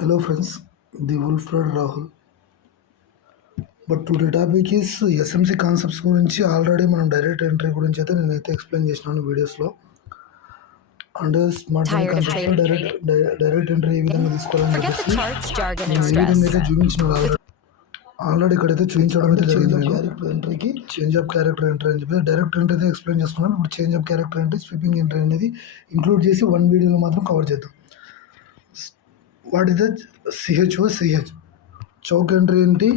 Hello friends, the Wolfred Rahul. But today topic is SMC concepts గురించి already మనం direct entry గురించి అయితే నేనైతే ఎక్స్ప్లెయిన్ చేసినాను వీడియోస్లో. అండ్ స్మార్ట్ మనీ కాన్సెప్ట్స్లో డైరెక్ట్ ఎంట్రీ ఏ విధంగా తీసుకోవాలని చెప్పేసి నేను ఏ విధంగా అయితే చూపించిన ఆల్రెడీ ఇక్కడైతే చూపించడం అయితే జరిగింది. క్యారెక్టర్ ఎంట్రీకి చేంజ్ ఆఫ్ క్యారెక్టర్ ఎంట్రీ అని చెప్పి డైరెక్ట్ ఎంట్రీ అయితే ఎక్స్ప్లెయిన్ చేసుకున్నాను. ఇప్పుడు change of character entry, sweeping entry అనేది ఇంక్లూడ్ చేసి వన్ వీడియోలో మాత్రం కవర్ చేద్దాం. వాట్ ఇస్ ద సిహెచ్ చౌక్ ఎంట్రీ ఏంటి,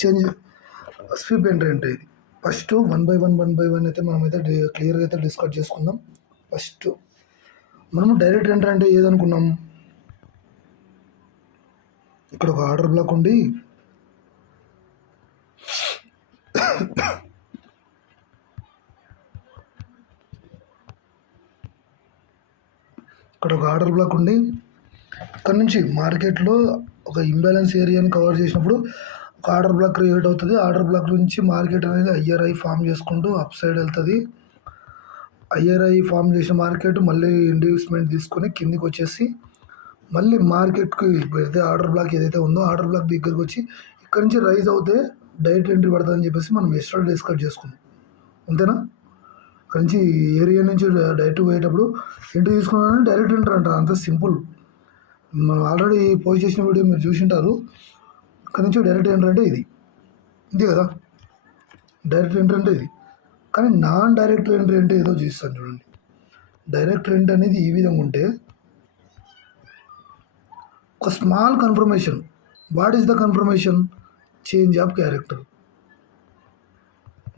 చేంజ్ స్వీప్ ఎంట్రీ అంటే ఇది. ఫస్ట్ వన్ బై వన్ అయితే మనమైతే క్లియర్గా అయితే డిస్కస్ చేసుకుందాం. ఫస్ట్ మనము డైరెక్ట్ ఎంట్రీ అంటే ఏదనుకున్నాం, ఇక్కడ ఒక ఆర్డర్ బ్లాక్ ఉండి ఇక్కడ నుంచి మార్కెట్లో ఒక ఇంబ్యాలెన్స్ ఏరియాని కవర్ చేసినప్పుడు ఒక ఆర్డర్ బ్లాక్ క్రియేట్ అవుతుంది. ఆర్డర్ బ్లాక్ నుంచి మార్కెట్ అనేది ఐఆర్ఐ ఫామ్ చేసుకుంటూ అప్ సైడ్ వెళ్తుంది. ఐఆర్ఐ ఫామ్ చేసిన మార్కెట్ మళ్ళీ ఇండ్యూస్మెంట్ తీసుకొని కిందికి వచ్చేసి మళ్ళీ మార్కెట్కి ఏదైతే ఆర్డర్ బ్లాక్ ఏదైతే ఉందో ఆర్డర్ బ్లాక్ దగ్గరికి వచ్చి ఇక్కడ నుంచి రైజ్ అవుతే డైరెక్ట్ ఎంట్రీ పడుతుందని చెప్పేసి మనం ఎక్స్ట్రా డిస్కస్ చేసుకున్నాం. అంతేనా? ఇక్కడ నుంచి ఏరియా నుంచి డైరెక్ట్ పోయేటప్పుడు ఎంట్రీ తీసుకున్నానని డైరెక్ట్ ఎంట్రీ అంటారు. అంత సింపుల్. మనం ఆల్రెడీ పోస్ట్ చేసిన వీడియో మీరు చూసింటారు. ఇక్కడ నుంచి డైరెక్ట్ ఎంట్రీ అంటే ఇది కదా, డైరెక్ట్ ఎంట్రీ అంటే ఇది. కానీ నాన్ డైరెక్ట్ ఎంట్రీ అంటే ఏదో చూస్తాను చూడండి. డైరెక్ట్ ఎంట్రీ అనేది ఈ విధంగా ఉంటే ఒక small confirmation. What is the confirmation? Change of character.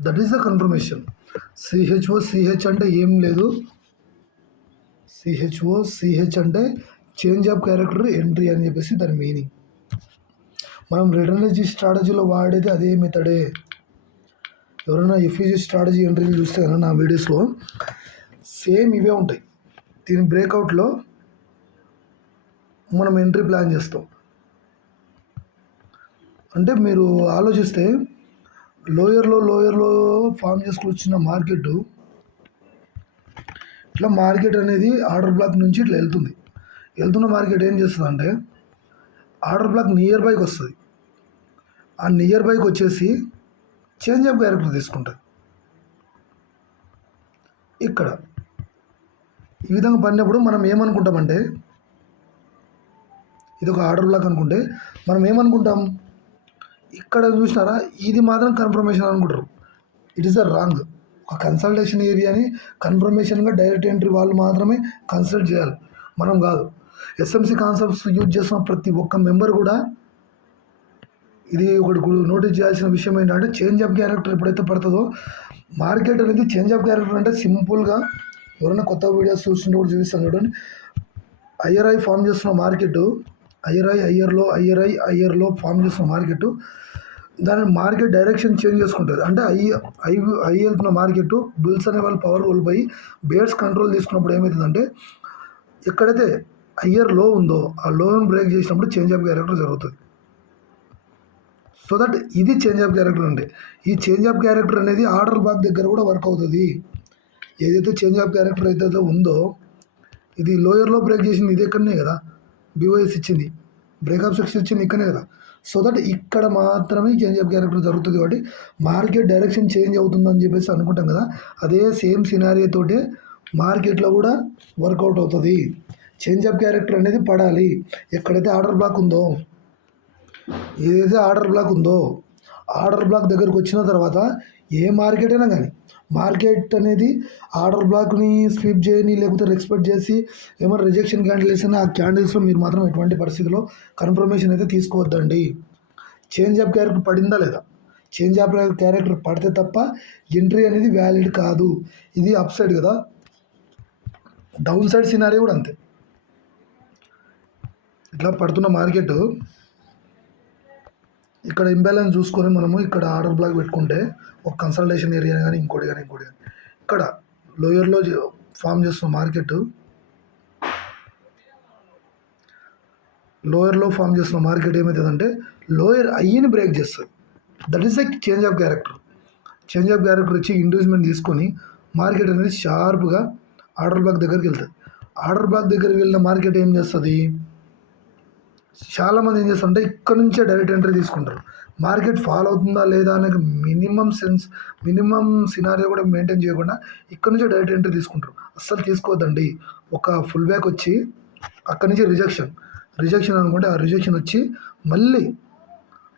That is the confirmation. CH అంటే ఏం లేదు. సిహెచ్ అంటే చేంజ్ ఆఫ్ క్యారెక్టర్ ఎంట్రీ అని చెప్పేసి దాని మీనింగ్. మనం రిటర్నజీ స్ట్రాటజీలో వాడేది అదే మెథడే. ఎవరైనా ఎఫ్ఈజీ స్ట్రాటజీ ఎంట్రీలు చూస్తే కదా నా వీడియోస్లో సేమ్ ఇవే ఉంటాయి. దీని బ్రేక్అవుట్లో మనం ఎంట్రీ ప్లాన్ చేస్తాం. అంటే మీరు ఆలోచిస్తే లోయర్లో ఫామ్ చేసుకొచ్చిన మార్కెట్, ఇట్లా మార్కెట్ అనేది ఆర్డర్ బ్లాక్ నుంచి ఇట్లా వెళ్తున్న మార్కెట్ ఏం చేస్తుంది అంటే ఆర్డర్ బ్లాక్ నియర్ బైకి వస్తుంది. ఆ నియర్ బైకి వచ్చేసి చేంజ్ ఆఫ్ క్యారెక్టర్ తీసుకుంటుంది. ఇక్కడ ఈ విధంగా పడినప్పుడు మనం ఏమనుకుంటామంటే, ఇది ఒక ఆర్డర్ బ్లాక్ అనుకుంటే మనం ఏమనుకుంటాం, ఇక్కడ చూసినారా ఇది మాత్రం కన్ఫర్మేషన్ అనుకుంటారు. It is the wrong. ఒక కన్సల్టేషన్ ఏరియాని కన్ఫర్మేషన్గా డైరెక్ట్ ఎంట్రీ వాళ్ళు మాత్రమే కన్సల్ట్ చేయాలి, మనం కాదు. ఎస్ఎంసి కాన్సెప్ట్స్ యూజ్ చేసిన ప్రతి ఒక్క మెంబర్ కూడా ఇది ఒకటి నోటీస్ చేయాల్సిన విషయం ఏంటంటే, చేంజ్ ఆఫ్ క్యారెక్టర్ ఎప్పుడైతే పడుతుందో మార్కెట్ అనేది చేంజ్ ఆఫ్ క్యారెక్టర్ అంటే సింపుల్గా ఎవరైనా కొత్త వీడియోస్ చూస్తుంటే కూడా చూపిస్తాను చూడండి. ఐఆర్ఐ ఫామ్ చేస్తున్న మార్కెట్, ఐఆర్లో ఫామ్ చేస్తున్న మార్కెట్, దాని మార్కెట్ డైరెక్షన్ చేంజ్ చేసుకుంటుంది. అంటే ఐ వెళ్తున్న మార్కెట్ బుల్స్ అనే వాళ్ళు పవర్ కోల్పోయి బేర్స్ కంట్రోల్ తీసుకున్నప్పుడు ఏమవుతుందంటే, ఎక్కడైతే ఐఆర్ లో ఉందో ఆ లోని బ్రేక్ చేసినప్పుడు చేంజ్ ఆఫ్ క్యారెక్టర్ జరుగుతుంది. సో దట్ ఇది చేంజ్ ఆఫ్ క్యారెక్టర్ అంటే. ఈ చేంజ్ ఆఫ్ క్యారెక్టర్ అనేది ఆర్డర్ బ్లాక్ దగ్గర కూడా వర్క్ అవుతుంది. ఏదైతే చేంజ్ ఆఫ్ క్యారెక్టర్ అయితే ఉందో ఇది లోయర్లో బ్రేక్ చేసింది, ఇది ఎక్కడనే కదా బిఓఎస్ ఇచ్చింది, బ్రేకప్ సెక్షన్ ఇచ్చింది ఇక్కడనే కదా. సో దట్ ఇక్కడ మాత్రమే చేంజ్ ఆఫ్ క్యారెక్టర్ జరుగుతుంది. కాబట్టి మార్కెట్ డైరెక్షన్ చేంజ్ అవుతుందని చెప్పేసి అనుకుంటాం కదా, అదే సేమ్ సినారియో తోటే మార్కెట్లో కూడా వర్కౌట్ అవుతుంది. చేంజ్ ఆఫ్ క్యారెక్టర్ అనేది పడాలి. ఎక్కడైతే ఆర్డర్ బ్లాక్ ఉందో, ఏదైతే ఆర్డర్ బ్లాక్ దగ్గరకు వచ్చిన తర్వాత ఏ మార్కెట్ అయినా కానీ, మార్కెట్ అనేది ఆర్డర్ బ్లాక్ని స్వీప్ చేయని లేకపోతే రెస్పెక్ట్ చేసి ఏమైనా రిజెక్షన్ క్యాండిల్ వేసినా ఆ క్యాండిల్స్లో మీరు మాత్రం ఎటువంటి పరిస్థితిలో కన్ఫర్మేషన్ అయితే తీసుకోవద్దండి. చేంజ్ ఆఫ్ క్యారెక్టర్ పడిందా లేదా, చేంజ్ ఆఫ్ క్యారెక్టర్ పడితే తప్ప ఎంట్రీ అనేది వ్యాలిడ్ కాదు. ఇది అప్ సైడ్ కదా, డౌన్ సైడ్ సినారీ కూడా అంతే. ఇట్లా పడుతున్న మార్కెట్ ఇక్కడ ఇంబ్యాలెన్స్ చూసుకొని మనము ఇక్కడ ఆర్డర్ బ్లాక్ పెట్టుకుంటే ఒక కన్సల్టేషన్ ఏరియా కానీ ఇంకోటి కానీ ఇక్కడ లోయర్లో ఫామ్ చేస్తున్న మార్కెట్ ఏమవుతుందంటే లోయర్ ఐని బ్రేక్ చేస్తుంది. That is the change of character. Change of character వచ్చి ఇండ్యూస్మెంట్ తీసుకొని మార్కెట్ అనేది షార్ప్గా ఆర్డర్ బ్లాక్ దగ్గరికి వెళ్తుంది. ఆర్డర్ బ్లాక్ దగ్గరికి వెళ్ళిన మార్కెట్ ఏం చేస్తుంది, చాలామంది ఏం చేస్తారంటే ఇక్కడ నుంచే డైరెక్ట్ ఎంట్రీ తీసుకుంటారు. మార్కెట్ ఫాలో అవుతుందా లేదా అనే మినిమం సినారియో కూడా మెయింటైన్ చేయకుండా ఇక్కడ నుంచే డైరెక్ట్ ఎంట్రీ తీసుకుంటారు. అస్సలు తీసుకోవద్దండి. ఒక ఫుల్ బ్యాక్ వచ్చి అక్కడి నుంచి రిజెక్షన్ అనుకుంటే ఆ రిజెక్షన్ వచ్చి మళ్ళీ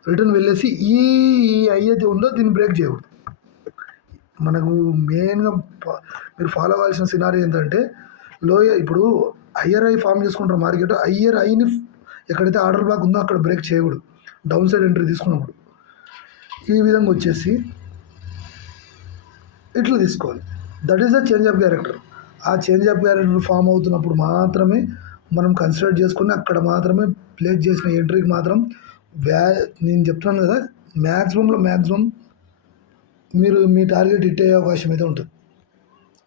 రిటర్న్ వెళ్ళేసి ఈ అయ్యేది ఉందో దీన్ని బ్రేక్ చేయకూడదు. మనకు మెయిన్గా మీరు ఫాలో అవ్వాల్సిన సినారీ ఏంటంటే ఇప్పుడు హయ్యర్ ఐ ఫామ్ చేసుకుంటారు మార్కెట్. హయ్యర్ ఐని ఎక్కడైతే ఆర్డర్ బ్లాక్ ఉందో అక్కడ బ్రేక్ చేయకూడదు. డౌన్ సైడ్ ఎంట్రీ తీసుకున్నప్పుడు ఈ విధంగా వచ్చేసి ఇట్లా తీసుకోవాలి. That is the change of character. ఆ చేంజ్ ఆఫ్ క్యారెక్టర్ ఫామ్ అవుతున్నప్పుడు మాత్రమే మనం కన్సిడర్ చేసుకుని అక్కడ మాత్రమే ప్లేస్ చేసిన ఎంట్రీకి మాత్రం నేను చెప్తున్నాను కదా, మ్యాక్సిమం మీరు మీ టార్గెట్ హిట్ అయ్యే అవకాశం అయితే ఉంటుంది.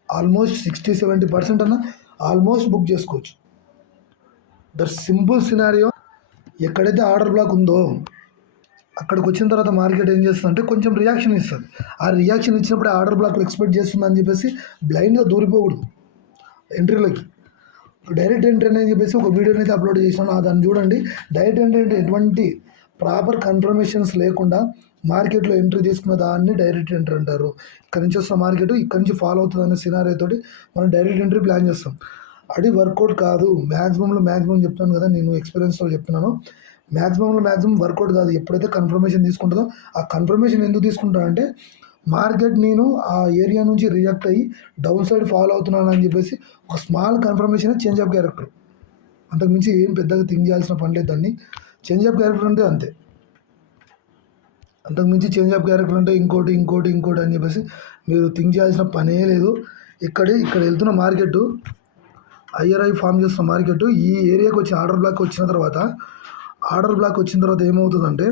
ఆల్మోస్ట్ 60-70% అన్న ఆల్మోస్ట్ బుక్ చేసుకోవచ్చు. That simple scenario. ఎక్కడైతే ఆర్డర్ బ్లాక్ ఉందో అక్కడికి వచ్చిన తర్వాత మార్కెట్ ఏం చేస్తుందంటే కొంచెం రియాక్షన్ ఇస్తుంది. ఆ రియాక్షన్ ఇచ్చినప్పుడు ఆర్డర్ బ్లాక్లు ఎక్స్పెక్ట్ చేస్తుందని చెప్పేసి బ్లైండ్గా దూరిపోకూడదు ఎంట్రీలోకి. డైరెక్ట్ ఎంట్రీ అని చెప్పేసి ఒక వీడియోని అయితే అప్లోడ్ చేసినాను, దాన్ని చూడండి. డైరెక్ట్ ఎంట్రీ అంటే ఎటువంటి ప్రాపర్ కన్ఫర్మేషన్స్ లేకుండా మార్కెట్లో ఎంట్రీ తీసుకున్న దాన్ని డైరెక్ట్ ఎంట్రీ అంటారు. ఇక్కడ నుంచి వస్తున్న మార్కెట్ ఇక్కడ నుంచి ఫాలో అవుతుంది అనే సినారియో తోటి మనం డైరెక్ట్ ఎంట్రీ ప్లాన్ చేస్తాం. అది వర్కౌట్ కాదు. మ్యాక్సిమం చెప్తాను కదా, నేను ఎక్స్పీరియన్స్తో చెప్తున్నాను. మ్యాక్సిమం వర్కౌట్ కాదు. ఎప్పుడైతే కన్ఫర్మేషన్ తీసుకుంటుందో ఆ కన్ఫర్మేషన్ ఎందుకు తీసుకుంటానంటే మార్కెట్ నేను ఆ ఏరియా నుంచి రియాక్ట్ అయ్యి డౌన్ సైడ్ ఫాలో అవుతున్నాను అని చెప్పేసి ఒక small confirmation change of character. అంతకుమించి ఏం పెద్దగా థింక్ చేయాల్సిన పని లేదు. దాన్ని చేంజ్ ఆఫ్ క్యారెక్టర్ అంటే అంతే. అంతకుమించి చేంజ్ ఆఫ్ క్యారెక్టర్ అంటే ఇంకోటి అని చెప్పేసి మీరు థింక్ చేయాల్సిన పనే లేదు. ఇక్కడ వెళ్తున్న మార్కెట్ హయ్యర్ ఐ ఫామ్ చేస్తున్న మార్కెట్ ఈ ఏరియాకి వచ్చి ఆర్డర్ బ్లాక్ వచ్చిన తర్వాత ఏమవుతుందంటే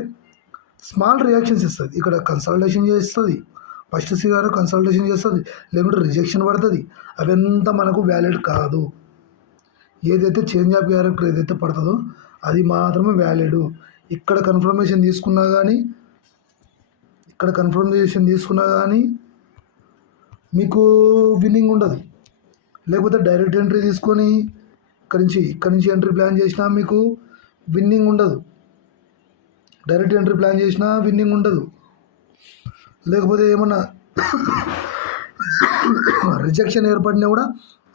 స్మాల్ రియాక్షన్స్ ఇస్తుంది. ఇక్కడ కన్సల్టేషన్ చేస్తుంది, ఫస్ట్ సినారియో కన్సల్టేషన్ చేస్తుంది, లేకుంటే రిజెక్షన్ పడుతుంది. అవంతా మనకు వ్యాలిడ్ కాదు. ఏదైతే చేంజ్ ఆఫ్ క్యారెక్టర్ ఏదైతే పడుతుందో అది మాత్రమే వ్యాలిడ్. ఇక్కడ కన్ఫర్మేషన్ తీసుకున్నా కానీ మీకు విన్నింగ్ ఉండదు. లేకపోతే డైరెక్ట్ ఎంట్రీ తీసుకొని ఇక్కడ నుంచి ఎంట్రీ ప్లాన్ చేసినా మీకు విన్నింగ్ ఉండదు. డైరెక్ట్ ఎంట్రీ ప్లాన్ చేసినా విన్నింగ్ ఉండదు. లేకపోతే ఏమన్నా రిజెక్షన్ ఏర్పడినా కూడా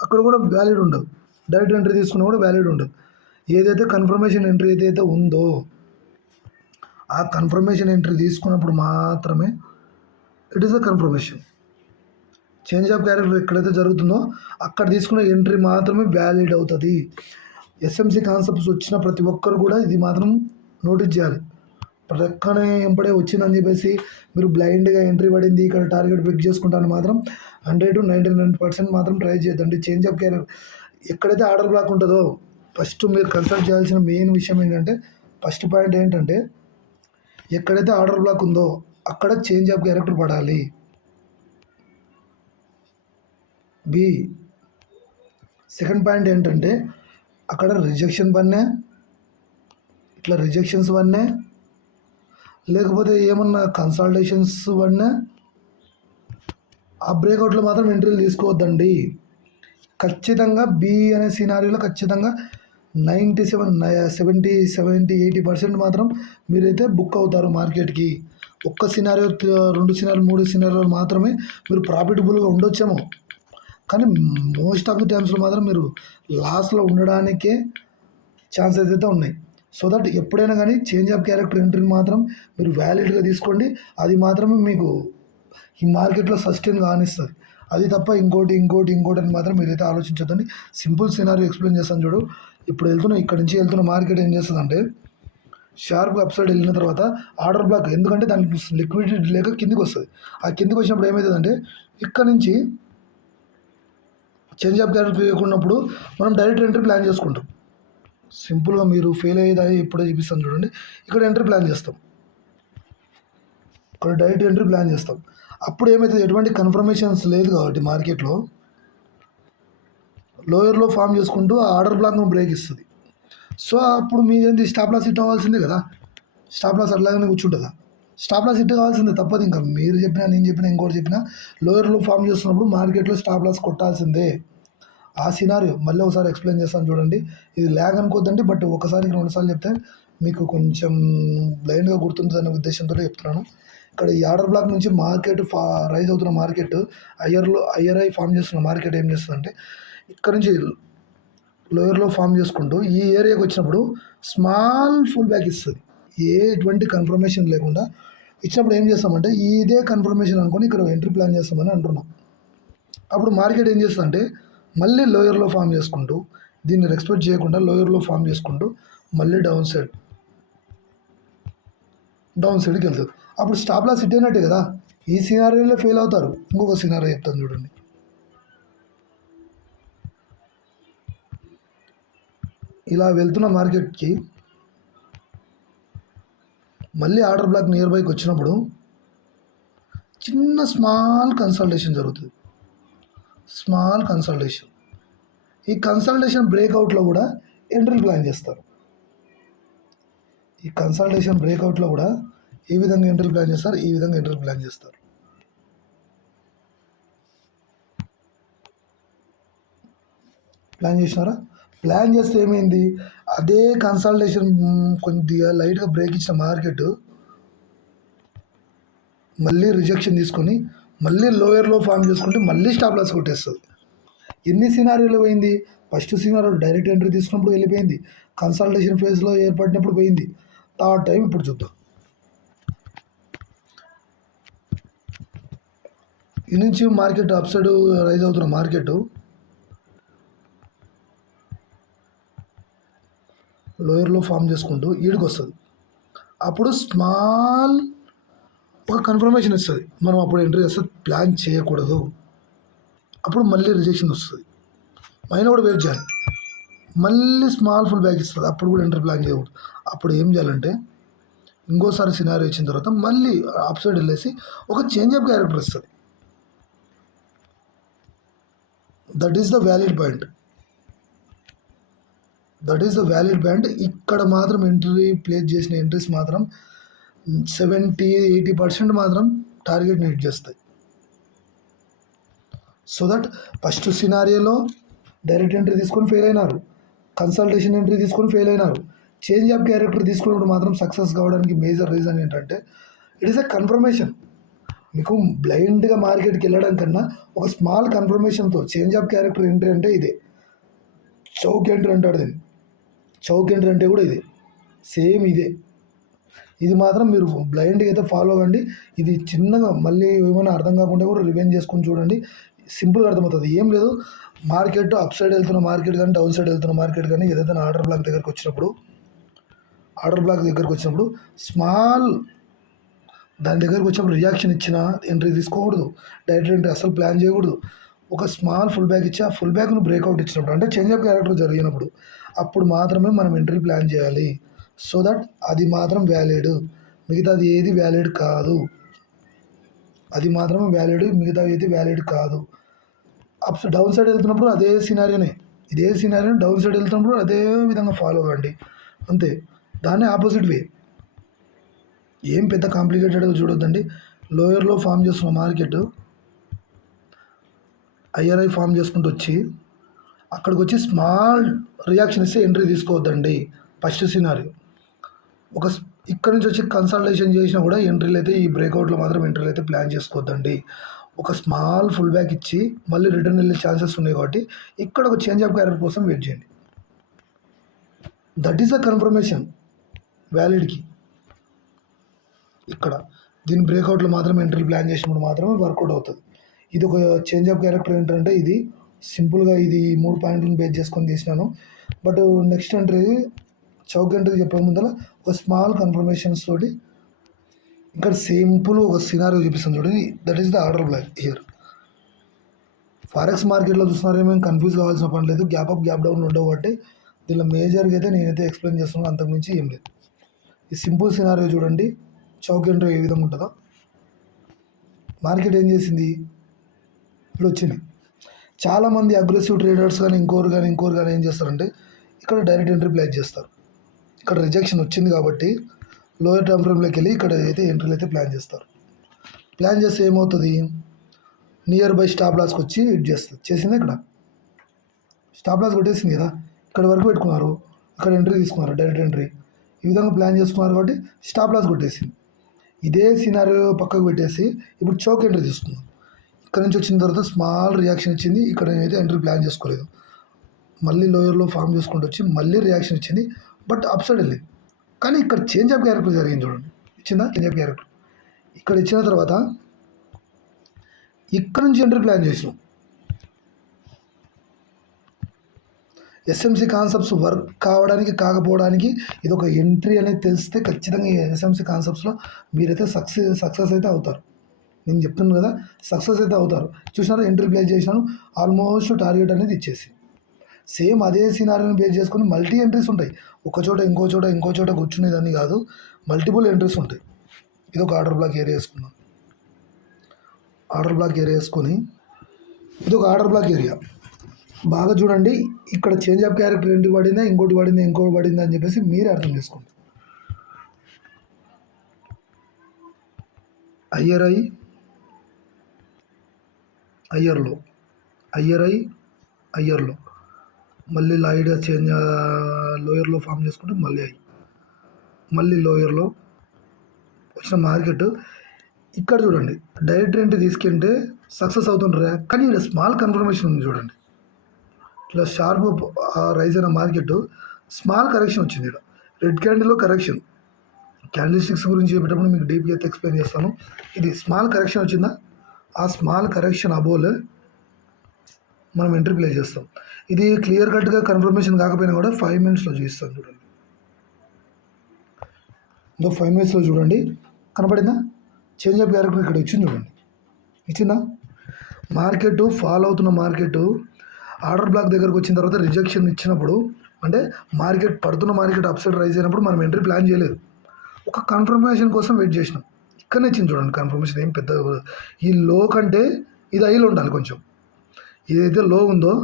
అక్కడ కూడా వ్యాలిడ్ ఉండదు. డైరెక్ట్ ఎంట్రీ తీసుకున్నా కూడా వ్యాలిడ్ ఉండదు. ఏదైతే కన్ఫర్మేషన్ ఎంట్రీ ఏదైతే ఉందో ఆ కన్ఫర్మేషన్ ఎంట్రీ తీసుకున్నప్పుడు మాత్రమే it is the confirmation. Change of character ఎక్కడైతే జరుగుతుందో అక్కడ తీసుకున్న ఎంట్రీ మాత్రమే వ్యాలిడ్ అవుతుంది. ఎస్ఎంసి కాన్సెప్ట్స్ వచ్చిన ప్రతి ఒక్కరు కూడా ఇది మాత్రం నోటీస్ చేయాలి. ప్రక్కనే ఎంపడే వచ్చిందని చెప్పేసి మీరు బ్లైండ్గా ఎంట్రీ పడింది ఇక్కడ టార్గెట్ పిక్ చేసుకుంటాను మాత్రం 100-99% మాత్రం ట్రై చేయొద్దండి. చేంజ్ ఆఫ్ క్యారెక్టర్ ఎక్కడైతే ఆర్డర్ బ్లాక్ ఉంటుందో ఫస్ట్ మీరు కన్సల్ట్ చేయాల్సిన మెయిన్ విషయం ఏంటంటే, ఫస్ట్ పాయింట్ ఏంటంటే ఎక్కడైతే ఆర్డర్ బ్లాక్ ఉందో అక్కడ చేంజ్ ఆఫ్ క్యారెక్టర్ పడాలి. సెకండ్ పాయింట్ ఏంటంటే అక్కడ రిజెక్షన్ రిజెక్షన్స్ పడినా లేకపోతే ఏమన్నా కన్సల్టేషన్స్ పడినా ఆ బ్రేక్అవుట్లో మాత్రం ఎంట్రీలు తీసుకోవద్దండి. ఖచ్చితంగా బి అనే సినారీలో ఖచ్చితంగా 70-80% మాత్రం మీరైతే బుక్ అవుతారు మార్కెట్కి. ఒక్క సినారియో 2 సినారియో 3 సినారియోలు మాత్రమే మీరు ప్రాఫిటబుల్గా ఉండొచ్చేమో, కానీ మోస్ట్ ఆఫ్ ది టైమ్స్లో మాత్రం మీరు లాస్లో ఉండడానికే ఛాన్సెస్ అయితే ఉన్నాయి. సో దట్ ఎప్పుడైనా కానీ చేంజ్ ఆఫ్ క్యారెక్టర్ ఎంట్రీని మాత్రం మీరు వ్యాలిడ్గా తీసుకోండి. అది మాత్రమే మీకు ఈ మార్కెట్లో సస్టైన్ కానిస్తుంది. అది తప్ప ఇంకోటి అని మాత్రం మీరైతే ఆలోచించొద్దండి. సింపుల్ సినారియో ఎక్స్ప్లెయిన్ చేస్తాను చూడు. ఇక్కడ నుంచి వెళ్తున్న మార్కెట్ ఏం చేస్తుందంటే షార్ప్గా అప్ సైడ్ వెళ్ళిన తర్వాత ఆర్డర్ బ్లాక్, ఎందుకంటే దానికి లిక్విడిటీ లేక కిందికి వస్తుంది. ఆ కిందికి వచ్చినప్పుడు ఏమవుతుందంటే ఇక్కడ నుంచి చేంజ్ ఆఫ్ క్యారెక్టర్ చేయకున్నప్పుడు మనం డైరెక్ట్ ఎంట్రీ ప్లాన్ చేసుకుంటాం. సింపుల్గా మీరు ఫెయిల్ అయ్యేది ఎప్పుడో చూపిస్తాను చూడండి. ఇక్కడ ఎంట్రీ ప్లాన్ చేస్తాం, ఇక్కడ డైరెక్ట్ ఎంట్రీ ప్లాన్ చేస్తాం. అప్పుడు ఏమవుతుంది, ఎటువంటి కన్ఫర్మేషన్స్ లేదు కాబట్టి మార్కెట్లో లోయర్లో ఫామ్ చేసుకుంటూ ఆ ఆర్డర్ బ్లాక్ను బ్రేక్ ఇస్తుంది. సో అప్పుడు మీదేంటి స్టాప్ లాస్ హిట్ అవ్వాల్సిందే కదా. స్టాప్ లాస్ అట్లాగనే కూర్చుంటుందా? స్టాప్ లాస్ హిట్ కావాల్సిందే, తప్పదు. ఇంకా మీరు చెప్పినా నేను చెప్పినా ఇంకోటి చెప్పినా లోయర్లో ఫామ్ చేస్తున్నప్పుడు మార్కెట్లో స్టాప్ లాస్ కొట్టాల్సిందే. ఆ సినారియో మళ్ళీ ఒకసారి ఎక్స్ప్లెయిన్ చేస్తాను చూడండి. ఇది ల్యాగ్ అనుకోద్దండి, బట్ ఒకసారికి 2 సార్లు చెప్తే మీకు కొంచెం బ్లైండ్గా గుర్తుంటుందనే ఉద్దేశంతో చెప్తున్నాను. ఇక్కడ ఈ ఆర్డర్ బ్లాక్ నుంచి మార్కెట్ రైజ్ అవుతున్న మార్కెట్ ఐఆర్ఐ ఫామ్ చేస్తున్న మార్కెట్ ఏం చేస్తుందంటే ఇక్కడ నుంచి లోయర్లో ఫామ్ చేసుకుంటూ ఈ ఏరియాకి వచ్చినప్పుడు స్మాల్ ఫుల్ బ్యాక్ ఇస్తుంది. ఎటువంటి కన్ఫర్మేషన్ లేకుండా ఇచ్చినప్పుడు ఏం చేస్తామంటే ఇదే కన్ఫర్మేషన్ అనుకొని ఇక్కడ ఎంట్రీ ప్లాన్ చేస్తామని అంటున్నాం. అప్పుడు మార్కెట్ ఏం చేస్తుందంటే మళ్ళీ లోయర్లో ఫామ్ చేసుకుంటూ దీన్ని రెస్పెక్ట్ చేయకుండా లోయర్లో ఫామ్ చేసుకుంటూ మళ్ళీ డౌన్ సైడ్కి వెళ్తుంది. అప్పుడు స్టాప్ లాస్ హిట్ అయినట్టే కదా. ఈ సినారియోలో ఫెయిల్ అవుతారు. ఇంకొక సినారియో చెప్తాను చూడండి. ఇలా వెళ్తున్న మార్కెట్కి మళ్ళీ ఆర్డర్ బ్లాక్ నియర్ బైకి వచ్చినప్పుడు చిన్న స్మాల్ కన్సల్టేషన్ జరుగుతుంది. ఈ కన్సల్టేషన్ బ్రేక్అవుట్లో కూడా ఎంట్రీ ప్లాన్ చేస్తారు. ఈ కన్సల్టేషన్ బ్రేక్అవుట్లో కూడా ఈ విధంగా ఎంట్రీ ప్లాన్ చేస్తారు, ఈ విధంగా ఎంట్రీ ప్లాన్ చేస్తారు. ప్లాన్ చేసినారా? ప్లాన్ చేస్తే ఏమైంది, అదే కన్సల్టేషన్ కొద్దిగా లైట్గా బ్రేక్ ఇచ్చిన మార్కెట్ మళ్ళీ రిజెక్షన్ తీసుకొని మళ్ళీ లోయర్లో ఫామ్ చేసుకుంటే మళ్ళీ స్టాప్ లాస్ కొట్టేస్తుంది. ఎన్ని సినారియోలో పోయింది? ఫస్ట్ సినారియో డైరెక్ట్ ఎంట్రీ తీసుకున్నప్పుడు వెళ్ళిపోయింది, కన్సల్టేషన్ ఫేజ్లో ఏర్పడినప్పుడు పోయింది, థర్డ్ టైం ఇప్పుడు చూద్దాం. ఈ నుంచి మార్కెట్ అప్ సైడ్ రైజ్ అవుతున్న మార్కెట్ లోయర్లో ఫామ్ చేసుకుంటూ ఈడికి వస్తుంది. అప్పుడు స్మాల్ ఒక కన్ఫర్మేషన్ ఇస్తుంది, మనం అప్పుడు ఎంట్రీ చేస్తే ప్లాన్ చేయకూడదు. అప్పుడు మళ్ళీ రిజెక్షన్ వస్తుంది, పైన కూడా వెయిట్ చేయాలి. మళ్ళీ స్మాల్ ఫుల్ బ్యాక్ ఇస్తుంది, అప్పుడు కూడా ఎంట్రీ ప్లాన్ చేయకూడదు. అప్పుడు ఏం చేయాలంటే ఇంకోసారి సినారియో ఇచ్చిన తర్వాత మళ్ళీ అప్ సైడ్ వెళ్ళేసి ఒక చేంజ్ ఆఫ్ క్యారెక్టర్ ఇస్తుంది. That is the valid point. ఇక్కడ మాత్రం ఎంట్రీ ప్లేస్ చేసిన ఎంట్రీస్ మాత్రం 70-80% మాత్రం టార్గెట్ని హిట్ చేస్తాయి. సో దట్ ఫస్ట్ సినారియోలో డైరెక్ట్ ఎంట్రీ తీసుకొని ఫెయిల్ అయినారు, కన్సల్టేషన్ ఎంట్రీ తీసుకొని ఫెయిల్ అయినారు, చేంజ్ ఆఫ్ క్యారెక్టర్ తీసుకున్నప్పుడు మాత్రం సక్సెస్ కావడానికి మేజర్ రీజన్ ఏంటంటే ఇట్ ఈస్ ఎ కన్ఫర్మేషన్. మీకు బ్లైండ్గా మార్కెట్కి వెళ్ళడం కన్నా ఒక స్మాల్ కన్ఫర్మేషన్తో చేంజ్ ఆఫ్ క్యారెక్టర్ ఎంట్రీ అంటే ఇదే. చౌక్ ఎంట్రీ అంటాడు దీన్ని. చౌక్ ఎంట్రీ అంటే కూడా ఇదే, సేమ్ ఇదే. ఇది మాత్రం మీరు బ్లైండ్గా అయితే ఫాలో అవ్వండి. ఇది చిన్నగా మళ్ళీ ఏమైనా అర్థం కాకుండా కూడా రివైండ్ చేసుకొని చూడండి, సింపుల్గా అర్థమవుతుంది. ఏం లేదు, మార్కెట్ అప్ సైడ్ వెళ్తున్న మార్కెట్ కానీ డౌన్ సైడ్ వెళ్తున్న మార్కెట్ కానీ ఏదైతే ఆర్డర్ బ్లాక్ దగ్గరకు వచ్చినప్పుడు స్మాల్ దాని దగ్గరకు వచ్చినప్పుడు రియాక్షన్ ఇచ్చిన ఎంట్రీ తీసుకోకూడదు, డైరెక్ట్ ఎంట్రీ అసలు ప్లాన్ చేయకూడదు. ఒక స్మాల్ ఫుల్ బ్యాక్ ఇచ్చి ఆ ఫుల్ బ్యాక్ను బ్రేక్అవుట్ ఇచ్చినప్పుడు అంటే చేంజ్ ఆఫ్ క్యారెక్టర్ జరిగినప్పుడు అప్పుడు మాత్రమే మనం ఎంట్రీ ప్లాన్ చేయాలి. సో దట్ అది మాత్రం వ్యాలిడ్, మిగతాది ఏది వ్యాలిడ్ కాదు. అది మాత్రమే వ్యాలిడ్, మిగతా ఏది వ్యాలిడ్ కాదు. డౌన్ సైడ్ వెళ్తున్నప్పుడు అదే సినారియోని డౌన్ సైడ్ వెళ్తున్నప్పుడు అదే విధంగా ఫాలో అవ్వండి, అంతే. దాన్ని ఆపోజిట్ వే, ఏం పెద్ద కాంప్లికేటెడ్గా చూడొద్దండి. లోయర్లో ఫామ్ చేస్తున్న మార్కెట్ ఐఆర్ఐ ఫామ్ చేసుకుంటూ వచ్చి అక్కడికి వచ్చి స్మాల్ రియాక్షన్ ఇస్తే ఎంట్రీ తీసుకోవద్దండి. ఫస్ట్ సినారియో ఇక్కడ నుంచి వచ్చి కన్సల్టేషన్ చేసినా కూడా ఎంట్రీలు అయితే ఈ బ్రేక్అవుట్లో మాత్రం ఎంట్రీలు అయితే ప్లాన్ చేసుకోవద్దండి. ఒక స్మాల్ ఫుల్ బ్యాక్ ఇచ్చి మళ్ళీ రిటర్న్ వెళ్ళే ఛాన్సెస్ ఉన్నాయి కాబట్టి ఇక్కడ ఒక చేంజ్ ఆఫ్ క్యారెక్టర్ కోసం వెయిట్ చేయండి. దట్ ఈస్ ద కన్ఫర్మేషన్ వ్యాలిడ్కి. ఇక్కడ దీని బ్రేక్అవుట్లో మాత్రం ఎంట్రీ ప్లాన్ చేసినప్పుడు మాత్రమే వర్కౌట్ అవుతుంది. ఇది ఒక చేంజ్ ఆఫ్ క్యారెక్టర్ ఏంటంటే ఇది సింపుల్గా ఇది 3 పాయింట్లను బేస్ చేసుకొని తీసినాను. బట్ నెక్స్ట్ ఎంట్రీ చౌక్ ఎంట్రీ చెప్పే ముందర ఒక స్మాల్ కన్ఫర్మేషన్స్ తోటి ఇక్కడ సింపుల్ ఒక సినారియో చూపిస్తాను చూడండి. That is the order black here. Forex మార్కెట్లో చూస్తున్నారేమో కన్ఫ్యూజ్ కావాల్సిన పని లేదు, గ్యాప్ అప్ గ్యాప్ డౌన్ ఉండవు. కాబట్టి దీనిలో మేజర్గా అయితే నేనైతే ఎక్స్ప్లెయిన్ చేస్తున్నాను, అంతకుమించి ఏం లేదు. ఈ సింపుల్ సినారియో చూడండి, చౌక్ ఎంట్రీ ఏ విధంగా ఉంటుందో. మార్కెట్ ఏం చేసింది, ఇప్పుడు వచ్చింది. చాలామంది అగ్రెసివ్ ట్రేడర్స్ కానీ ఇంకోరు కానీ ఏం చేస్తారంటే ఇక్కడ డైరెక్ట్ ఎంట్రీ ప్లేస్ చేస్తారు. ఇక్కడ రిజెక్షన్ వచ్చింది కాబట్టి లోయర్ టర్మ్ ఫ్రేమ్లోకి వెళ్ళి ఇక్కడ అయితే ఎంట్రీలు అయితే ప్లాన్ చేస్తారు. ప్లాన్ చేస్తే ఏమవుతుంది, నియర్ బై స్టాప్ లాస్కి వచ్చి హిట్ చేస్తుంది. చేసింది ఇక్కడ స్టాప్ లాస్ కొట్టేసింది కదా, ఇక్కడ వరకు పెట్టుకున్నారు, ఇక్కడ ఎంట్రీ తీసుకున్నారు, డైరెక్ట్ ఎంట్రీ. ఈ విధంగా ప్లాన్ చేసుకున్నారు కాబట్టి స్టాప్ లాస్ కొట్టేసింది. ఇదే సినారియో పక్కకు పెట్టేసి ఇప్పుడు చోక్ ఎంట్రీ తీసుకుందాం. ఇక్కడ నుంచి వచ్చిన తర్వాత స్మాల్ రియాక్షన్ ఇచ్చింది, ఇక్కడ నేనైతే ఎంట్రీ ప్లాన్ చేసుకోలేదు. మళ్ళీ లోయర్లో ఫామ్ చేసుకుంటూ వచ్చి మళ్ళీ రియాక్షన్ ఇచ్చింది, బట్ అప్ సైడ్ వెళ్ళింది. కానీ ఇక్కడ చేంజ్ ఆఫ్ క్యారెక్టర్ జరిగింది చూడండి, ఇచ్చిందా చేంజ్ ఆఫ్ క్యారెక్టర్. ఇక్కడ ఇచ్చిన తర్వాత ఇక్కడ నుంచి ఎంట్రీ ప్లాన్ చేసినాం. ఎస్ఎంసి కాన్సెప్ట్స్ వర్క్ కావడానికి కాకపోవడానికి ఇది ఒక ఎంట్రీ అనేది తెలిస్తే ఖచ్చితంగా ఈ ఎస్ఎంసి కాన్సెప్ట్స్లో మీరైతే సక్సెస్ అయితే అవుతారు. నేను చెప్తున్నాను కదా, సక్సెస్ అయితే అవుతారు. చూసినారా, ఎంట్రీ ప్లేస్ చేసినాను, ఆల్మోస్ట్ టార్గెట్ అనేది ఇచ్చేసి సేమ్ అదే సినారియోని బేస్ చేసుకొని మల్టీ ఎంట్రీస్ ఉంటాయి. ఒక చోట ఇంకో చోట కూర్చునేదాన్ని కాదు, మల్టిపుల్ ఎంట్రీస్ ఉంటాయి. ఇది ఒక ఆర్డర్ బ్లాక్ ఏరియా వేసుకున్నాం. ఆర్డర్ బ్లాక్ ఏరియా వేసుకొని ఇది ఒక ఆర్డర్ బ్లాక్ ఏరియా బాగా చూడండి. ఇక్కడ చేంజ్ ఆఫ్ క్యారెక్టర్ ఎంట్రీ పడిందా, ఇంకోటి పడిందా అని చెప్పేసి మీరే అర్థం చేసుకోండి. అయ్యర్లో అయ్యర్లో మళ్ళీ లైట్గా చేంజ్ లోయర్లో ఫామ్ చేసుకుంటే మళ్ళీ లోయర్లో వచ్చిన మార్కెట్. ఇక్కడ చూడండి, డైరెక్ట్ ఎంట్రీ తీసుకుంటే సక్సెస్ అవుతుంటారా, కానీ ఇక్కడ స్మాల్ కన్ఫర్మేషన్ ఉంది చూడండి. ఇట్లా షార్ప్ రైజ్ అయిన మార్కెట్ స్మాల్ కరెక్షన్ వచ్చింది. ఇక్కడ రెడ్ క్యాండిల్లో కరెక్షన్, క్యాండిల్ స్టిక్స్ గురించి చెప్పేటప్పుడు మీకు డీప్గా అయితే ఎక్స్ప్లెయిన్ చేస్తాను. ఇది స్మాల్ కరెక్షన్ వచ్చిందా, ఆ స్మాల్ కరెక్షన్ అబోల్ మనం ఎంట్రీ ప్లే చేస్తాం. ఇది క్లియర్ కట్గా కన్ఫర్మేషన్ కాకపోయినా కూడా 5 మినిట్స్లో చూపిస్తాను చూడండి. 5 మినిట్స్లో చూడండి, కనపడిందా చేంజ్ ఆఫ్ క్యారెక్టర్ ఇక్కడ ఇచ్చింది చూడండి, ఇచ్చిందా. మార్కెట్ ఫాలో అవుతున్న మార్కెట్ ఆర్డర్ బ్లాక్ దగ్గరకు వచ్చిన తర్వాత రిజెక్షన్ ఇచ్చినప్పుడు, అంటే మార్కెట్ అప్సైడ్ రైజ్ అయినప్పుడు మనం ఎంట్రీ ప్లాన్ చేయలేదు, ఒక కన్ఫర్మేషన్ కోసం వెయిట్ చేసినాం. ఇక్కడనే ఇచ్చింది చూడండి కన్ఫర్మేషన్, ఏం పెద్ద. ఈ లో కంటే ఇది హైలో ఉండాలి కొంచెం. ఏదైతే లో ఉందో,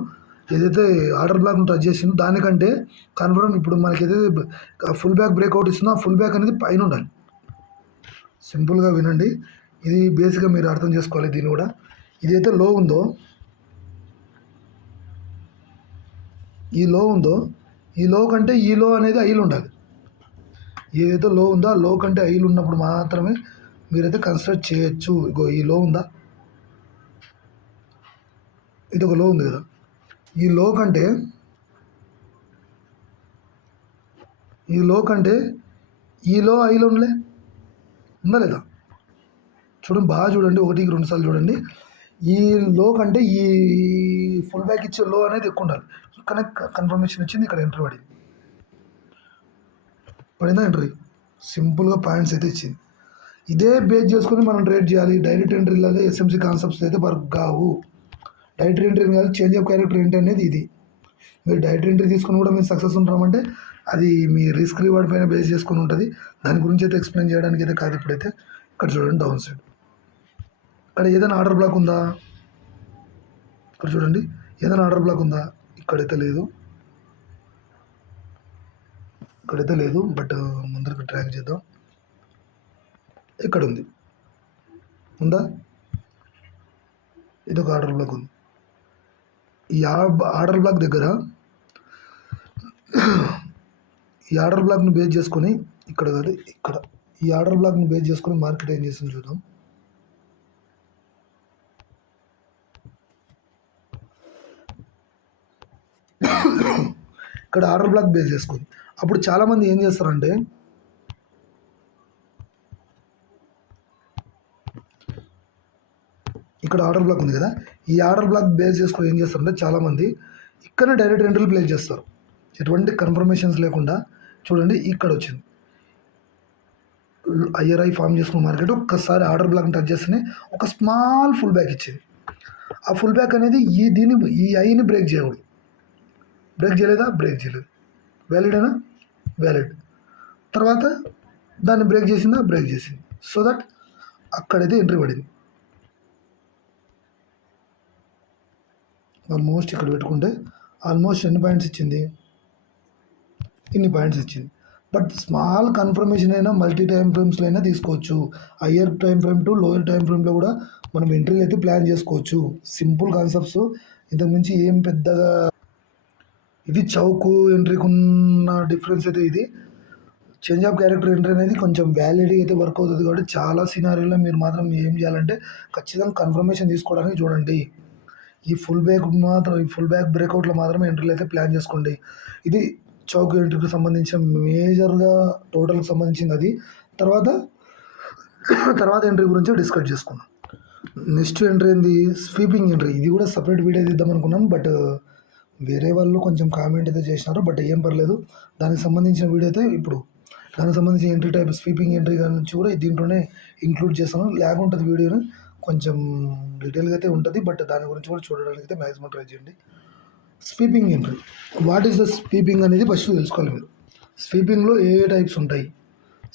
ఏదైతే ఆర్డర్ బ్లాక్ టచ్ చేసిందో దానికంటే కన్ఫర్మ్ ఇప్పుడు మనకి ఏదైతే ఫుల్ బ్యాక్ బ్రేక్అవుట్ ఇస్తుందో ఆ ఫుల్ బ్యాక్ అనేది పైన ఉండాలి. సింపుల్గా వినండి, ఇది బేసిక్గా మీరు అర్థం చేసుకోవాలి. దీన్ని కూడా ఇదైతే లో ఉందో, ఈ లో కంటే ఈ లో అనేది ఐలు ఉండాలి. ఏదైతే లో ఉందో ఆ లో కంటే ఐలు ఉన్నప్పుడు మాత్రమే మీరైతే కన్సిడర్ చేయొచ్చు. ఇగో ఈ లో ఉందా, ఇది ఒక లో ఉంది కదా, ఈ లో కంటే ఈ లో ఐలో ఉందా లేదా చూడండి, బాగా చూడండి, 1-2 సార్లు చూడండి. ఈ లో కంటే ఈ ఫుల్ బ్యాక్ ఇచ్చే లో అనేది ఎక్కువ ఉండాలి. ఇక్కడ కన్ఫర్మేషన్ వచ్చింది, ఇక్కడ ఎంట్రీ పడిందా ఎంట్రీ, సింపుల్గా పాయింట్స్ అయితే ఇచ్చింది. ఇదే బేస్ చేసుకొని మనం ట్రేడ్ చేయాలి. డైరెక్ట్ ఎంట్రీలలో ఎస్ఎంసి కాన్సెప్ట్స్ అయితే వర్క్ కావు. డైరెక్ట్ ఎంట్రీ కాదు, చేంజ్ ఆఫ్ క్యారెక్టర్ ఏంటి అనేది ఇది. మీరు డైరెక్ట్ ఎంట్రీ తీసుకుని కూడా మీరు సక్సెస్ ఉంటామంటే అది మీ రిస్క్ రివార్డ్ పైన బేస్ చేసుకుని ఉంటుంది. దాని గురించి అయితే ఎక్స్ప్లెయిన్ చేయడానికి అయితే కాదు. ఇప్పుడైతే ఇక్కడ చూడండి, డౌన్ సైడ్ ఇక్కడ ఏదైనా ఆర్డర్ బ్లాక్ ఉందా, ఇక్కడ చూడండి ఏదైనా ఆర్డర్ బ్లాక్ ఉందా, ఇక్కడైతే లేదు, బట్ ముందరకు ట్రాక్ చేద్దాం. ఇక్కడ ఉందా, ఇది ఒక ఆర్డర్ బ్లాక్ ఉంది. ఈ ఆర్డర్ బ్లాక్ దగ్గర ఈ ఆర్డర్ బ్లాక్ని బేస్ చేసుకొని ఇక్కడ కాదు, ఇక్కడ ఈ ఆర్డర్ బ్లాక్ని బేస్ చేసుకొని మార్కెట్ ఏం చేస్తుంది చూద్దాం. ఇక్కడ ఆర్డర్ బ్లాక్ బేస్ చేసుకొని అప్పుడు చాలామంది ఏం చేస్తారంటే, ఇక్కడ ఆర్డర్ బ్లాక్ ఉంది కదా, ఈ ఆర్డర్ బ్లాక్ బేస్ చేసుకొని ఏం చేస్తారంటే చాలామంది ఇక్కడనే డైరెక్ట్ ఎంట్రీలు ప్లేస్ చేస్తారు, ఎటువంటి కన్ఫర్మేషన్స్ లేకుండా. చూడండి ఇక్కడ వచ్చింది ఐఆర్ఐ ఫామ్ చేసుకున్న మార్కెట్, ఒక్కసారి ఆర్డర్ బ్లాక్ని టచ్ చేస్తేనే ఒక స్మాల్ ఫుల్ బ్యాక్ ఇచ్చింది. ఆ ఫుల్ బ్యాక్ అనేది ఈ ఐని బ్రేక్ చేయకూడదు. బ్రేక్ చేయలేదు, వ్యాలిడేనా, వ్యాలిడ్. తర్వాత దాన్ని బ్రేక్ చేసింది, సో దట్ అక్కడైతే ఎంట్రీ పడింది. ఆల్మోస్ట్ ఇక్కడ పెట్టుకుంటే ఆల్మోస్ట్ ఎన్ని పాయింట్స్ ఇచ్చింది, ఇన్ని పాయింట్స్ ఇచ్చింది. బట్ స్మాల్ కన్ఫర్మేషన్ అయినా మల్టీ టైం ఫ్రేమ్స్లో అయినా తీసుకోవచ్చు. Higher time frame to lower time ఫ్రేమ్లో కూడా మనం ఎంట్రీలు అయితే ప్లాన్ చేసుకోవచ్చు. సింపుల్ కాన్సెప్ట్స్, ఇంతకుమించి ఏం పెద్దగా ఇది చౌకు ఎంట్రీకి ఉన్న డిఫరెన్స్ అయితే ఇది. చేంజ్ ఆఫ్ క్యారెక్టర్ ఎంట్రీ అనేది కొంచెం వ్యాలిడ్గా అయితే వర్క్ అవుతుంది కాబట్టి చాలా సినారీలో మీరు మాత్రం ఏం చేయాలంటే ఖచ్చితంగా కన్ఫర్మేషన్ తీసుకోవడానికి చూడండి. ఈ ఫుల్ బ్యాక్ బ్రేక్అవుట్లో మాత్రమే ఎంట్రీలు అయితే ప్లాన్ చేసుకోండి. ఇది చౌక్ ఎంట్రీకి సంబంధించిన మేజర్గా టోటల్కి సంబంధించింది అది. తర్వాత తర్వాత ఎంట్రీ గురించి డిస్కస్ చేసుకుందాం. నెక్స్ట్ ఎంట్రీ ఏంది, స్వీపింగ్ ఎంట్రీ. ఇది కూడా సపరేట్ వీడియో తీద్దాం అనుకున్నాను, బట్ వేరే వాళ్ళు కొంచెం కామెంట్ అయితే చేసినారు, బట్ ఏం పర్లేదు. దానికి సంబంధించిన వీడియో అయితే ఇప్పుడు దానికి సంబంధించిన ఎంట్రీ టైప్ స్వీపింగ్ ఎంట్రీ నుంచి కూడా దీంట్లోనే ఇంక్లూడ్ చేస్తాను. ల్యాగ్ ఉంటుంది వీడియోని, కొంచెం డీటెయిల్గా అయితే ఉంటుంది, బట్ దాని గురించి కూడా చూడడానికి అయితే మ్యాక్సిమం ట్రై చేయండి. Sweeping entry, what is the sweeping అనేది ఫస్ట్ తెలుసుకోవాలి మీరు. స్వీపింగ్లో ఏ టైప్స్ ఉంటాయి,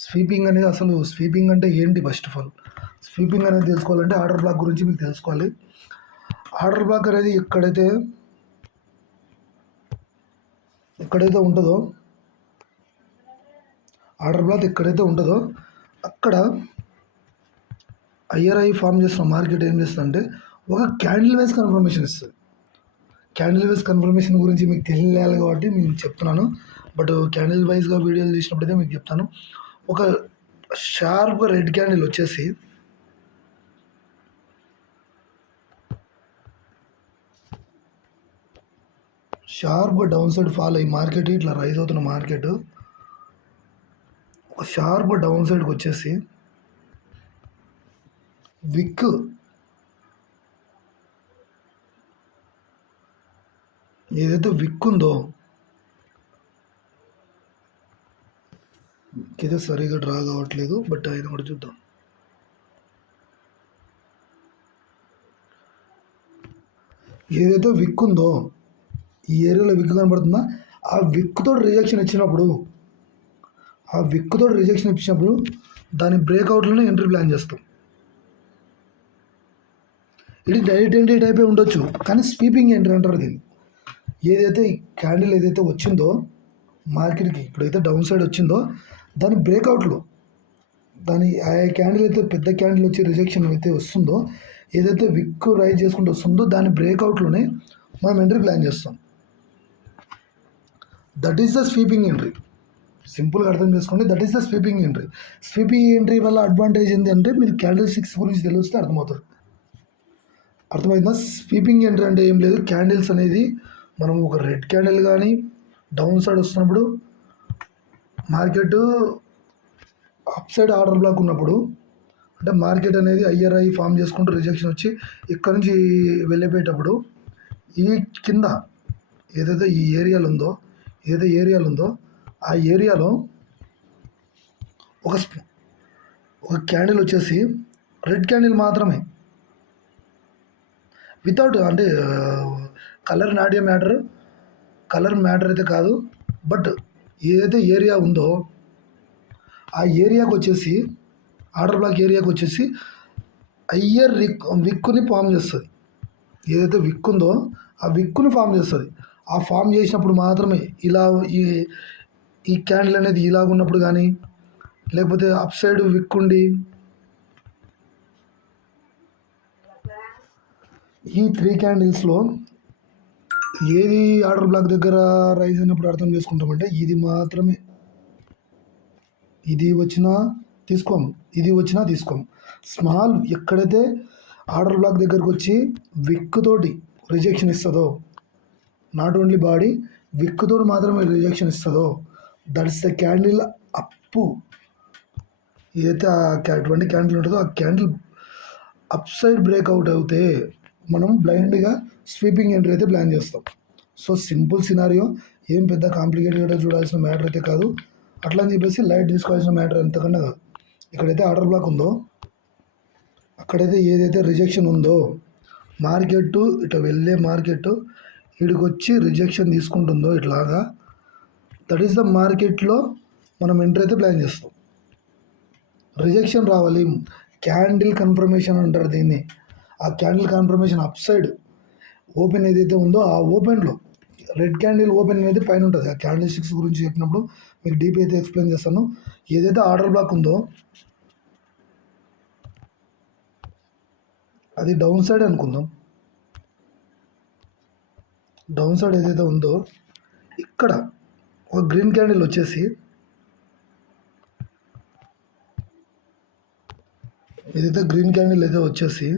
స్వీపింగ్ అనేది అసలు స్వీపింగ్ అంటే ఏంటి, ఫస్ట్ ఆఫ్ ఆల్ స్వీపింగ్ అనేది తెలుసుకోవాలంటే ఆర్డర్ బ్లాక్ గురించి మీకు తెలుసుకోవాలి. ఆర్డర్ బ్లాక్ అనేది ఎక్కడైతే ఉంటుందో ఆర్డర్ బ్లాక్ ఎక్కడైతే ఉంటుందో అక్కడ ఐఆర్ఐ ఫామ్ చేస్తున్న మార్కెట్ ఏం చేస్తుందంటే ఒక క్యాండిల్ వైజ్ కన్ఫర్మేషన్ ఇస్తుంది. క్యాండిల్ వైజ్ కన్ఫర్మేషన్ గురించి మీకు తెలియాలి కాబట్టి నేను చెప్తున్నాను, బట్ క్యాండిల్ వైజ్గా వీడియోలు తీసినప్పుడైతే మీకు చెప్తాను. ఒక షార్ప్గా రెడ్ క్యాండిల్ వచ్చేసి షార్ప్గా డౌన్ సైడ్ ఫాల్ అయ్యి మార్కెట్ ఇట్లా రైజ్ అవుతున్న మార్కెట్ ఒక షార్ప్గా డౌన్ సైడ్కి వచ్చేసి విక్ ఏదైతే విక్ ఉందో ఏదో సరిగా డ్రా కావట్లేదు, బట్ అయినా కూడా చూద్దాం. ఏదైతే విక్ ఉందో ఈ ఏరియాలో విక్ కనబడుతుందా, ఆ విక్తో రిజెక్షన్ ఇచ్చినప్పుడు దాని బ్రేక్అవుట్లోనే ఎంట్రీ ప్లాన్ చేస్తాం. ఇది డైరెక్ట్ ఎంట్రీ టైపే ఉండొచ్చు, కానీ స్వీపింగ్ ఎంట్రీ అంటారు దీన్ని. ఏదైతే క్యాండిల్ ఏదైతే వచ్చిందో మార్కెట్కి ఇప్పుడైతే డౌన్ సైడ్ వచ్చిందో దాని బ్రేక్అవుట్లో ఆ క్యాండిల్ అయితే పెద్ద క్యాండిల్ వచ్చి రిజెక్షన్ అయితే వస్తుందో, ఏదైతే విక్ రైజ్ చేసుకుంటూ వస్తుందో దాని బ్రేక్అవుట్లోనే మనం ఎంట్రీ ప్లాన్ చేస్తాం. That is the sweeping entry. సింపుల్గా అర్థం చేసుకోండి, that is the sweeping entry. Sweeping entry వల్ల అడ్వాంటేజ్ ఏంటి అంటే మీరు క్యాండిల్ స్టిక్స్ గురించి తెలిస్తే అర్థమవుతుందా. స్వీపింగ్ ఎంట్రీ అంటే ఏం లేదు, క్యాండిల్స్ అనేది మనం ఒక రెడ్ క్యాండిల్ కానీ డౌన్ సైడ్ వస్తున్నప్పుడు market up side order black ఉన్నప్పుడు, అంటే మార్కెట్ అనేది ఐఆర్ఐ ఫామ్ చేసుకుంటూ రిజెక్షన్ వచ్చి ఇక్కడ నుంచి వెళ్ళిపోయేటప్పుడు ఈ కింద ఏదైతే ఏరియాలో ఉందో ఆ ఏరియాలో ఒక క్యాండిల్ వచ్చేసి రెడ్ క్యాండిల్ మాత్రమే, వితౌట్ అంటే కలర్ మ్యాటర్ అయితే కాదు, బట్ ఏదైతే ఏరియా ఉందో ఆ ఏరియాకి వచ్చేసి ఆర్డర్ బ్లాక్ ఏరియాకి వచ్చేసి విక్కుని ఫామ్ చేస్తుంది. ఏదైతే విక్ ఉందో ఆ విక్కుని ఫామ్ చేస్తుంది. ఆ ఫామ్ చేసినప్పుడు మాత్రమే ఇలా ఈ క్యాండిల్ అనేది ఇలాగ ఉన్నప్పుడు కానీ, లేకపోతే అప్ సైడ్ విక్ ఉండి ఈ 3 క్యాండిల్స్లో ఏది ఆర్డర్ బ్లాక్ దగ్గర రైజ్ అయినప్పుడు అర్థం చేసుకుంటామంటే ఇది మాత్రమే. ఇది వచ్చినా తీసుకోము. స్మాల్ ఎక్కడైతే ఆర్డర్ బ్లాక్ దగ్గరకు వచ్చి విక్ తోటి రిజెక్షన్ ఇస్తుందో, నాట్ ఓన్లీ బాడీ విక్ తోటి మాత్రమే రిజెక్షన్ ఇస్తుందో దట్ ఇస్ ద క్యాండిల్ అప్పు. ఏదైతే ఆ 20 క్యాండిల్ ఉంటుందో ఆ క్యాండిల్ అప్ సైడ్ బ్రేక్అవుట్ అయితే మనం బ్లైండ్గా స్వీపింగ్ ఎంట్రీ అయితే ప్లాన్ చేస్తాం. సో సింపుల్ సినారియో, ఏం పెద్ద కాంప్లికేటెడ్గా చూడాల్సిన మ్యాటర్ అయితే కాదు. అట్లా అని చెప్పేసి లైట్ తీసుకోవాల్సిన మ్యాటర్ ఎంతకన్నా కాదు. ఇక్కడైతే ఆర్డర్ బ్లాక్ ఉందో, అక్కడైతే ఏదైతే రిజెక్షన్ ఉందో మార్కెట్ ఇట్లా వెళ్ళే మార్కెట్ ఇక్కడికి వచ్చి రిజెక్షన్ తీసుకుంటుందో ఇట్లాగా, దట్ ఈస్ ద మార్కెట్లో మనం ఎంట్రీ అయితే ప్లాన్ చేస్తాం. రిజెక్షన్ రావాలి, క్యాండిల్ కన్ఫర్మేషన్ అంటారు దీన్ని. ఆ candle confirmation up side open ఏదైతే ఉందో ఆ ఓపెన్లో రెడ్ క్యాండిల్ ఓపెన్ అనేది పైన ఉంటుంది. ఆ క్యాండిల్ స్టిక్స్ గురించి చెప్పినప్పుడు మీకు డీప్ అయితే ఎక్స్ప్లెయిన్ చేస్తాను. ఏదైతే ఆర్డర్ బ్లాక్ ఉందో అది డౌన్ సైడ్ అనుకుందాం. డౌన్ సైడ్ ఏదైతే ఉందో ఇక్కడ ఒక గ్రీన్ క్యాండిల్ వచ్చేసి ఏదైతే గ్రీన్ క్యాండిల్ అయితే వచ్చేసి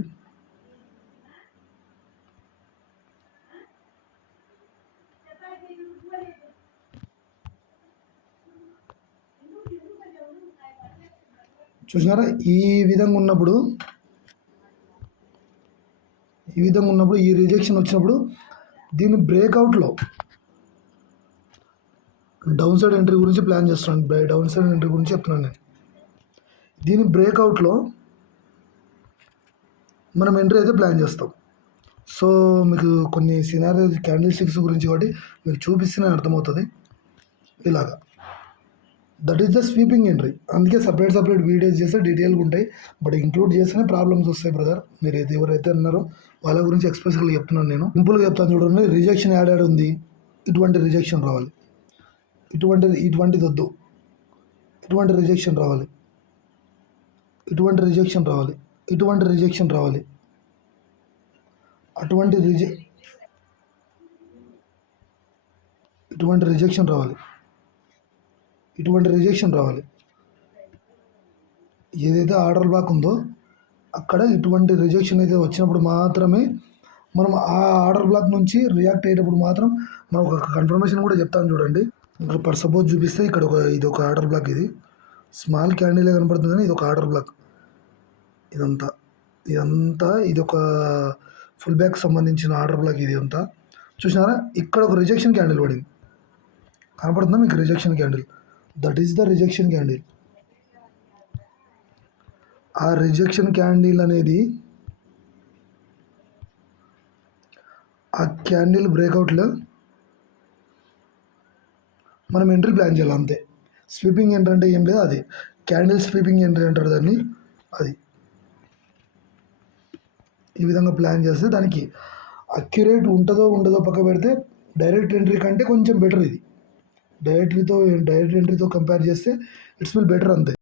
చూసినారా ఈ విధంగా ఉన్నప్పుడు ఈ రిజెక్షన్ వచ్చినప్పుడు దీని బ్రేక్అవుట్లో డౌన్ సైడ్ ఎంట్రీ గురించి ప్లాన్ చేస్తున్నాను. డౌన్ సైడ్ ఎంట్రీ గురించి చెప్తున్నాను నేను. దీని బ్రేక్అవుట్లో మనం ఎంట్రీ అయితే ప్లాన్ చేస్తాం. సో మీకు కొన్ని సినారియో క్యాండిల్ స్టిక్స్ గురించి కాబట్టి మీకు చూపిస్తేనే అర్థమవుతుంది. ఇలాగా that is the sweeping entry. అందుకే సపరేట్ వీడియోస్ చేస్తే డీటెయిల్గా ఉంటాయి. బట్ ఇంక్లూడ్ చేస్తేనే ప్రాబ్లమ్స్ వస్తాయి బ్రదర్. మీరు ఎవరైతే ఉన్నారో వాళ్ళ గురించి ఎక్స్ప్రెస్గా చెప్తున్నాను నేను. సింపుల్గా చెప్తాను చూడండి. రిజెక్షన్ యాడ్ ఉంది, ఇటువంటి రిజెక్షన్ రావాలి, ఇటువంటిది వద్దు, ఇటువంటి రిజెక్షన్ రావాలి, ఇటువంటి రిజెక్షన్ రావాలి, ఇటువంటి రిజెక్షన్ రావాలి, ఇటువంటి రిజెక్షన్ రావాలి, ఇటువంటి రిజెక్షన్ రావాలి. ఏదైతే ఆర్డర్ బ్లాక్ ఉందో అక్కడ ఇటువంటి రిజెక్షన్ అయితే వచ్చినప్పుడు మాత్రమే మనం ఆ ఆర్డర్ బ్లాక్ నుంచి రియాక్ట్ అయ్యేటప్పుడు మాత్రం మనం ఒక కన్ఫర్మేషన్ కూడా చెప్తాను చూడండి. ఇక్కడ ఫర్ సపోజ్ చూపిస్తే ఇక్కడ ఇది ఒక ఆర్డర్ బ్లాక్, ఇది స్మాల్ క్యాండిలే కనపడుతుంది కానీ ఇది ఒక ఆర్డర్ బ్లాక్. ఇదంతా ఇది ఒక ఫుల్ బ్యాక్ సంబంధించిన ఆర్డర్ బ్లాక్. ఇది అంతా చూసినారా, ఇక్కడ ఒక రిజెక్షన్ క్యాండిల్ పడింది, కనపడుతుందా మీకు? Rejection candle, that is the rejection candle. ఆ రిజెక్షన్ క్యాండిల్ అనేది ఆ క్యాండిల్ బ్రేక్అవుట్లో మనం ఎంట్రీ ప్లాన్ చేయాలి అంతే. స్వీపింగ్ ఎంట్రీ అంటే ఏం లేదు, అది క్యాండిల్ స్వీపింగ్ ఎంట్రీ అంటారు దాన్ని. అది ఈ విధంగా ప్లాన్ చేస్తే దానికి అక్యురేట్ ఉంటుందో ఉండదో పక్క పెడితే డైరెక్ట్ ఎంట్రీ కంటే కొంచెం బెటర్ ఇది. డైరెక్ట్ ఎంట్రీతో కంపేర్ చేస్తే ఇట్స్ విల్ బెటర్ అంతే.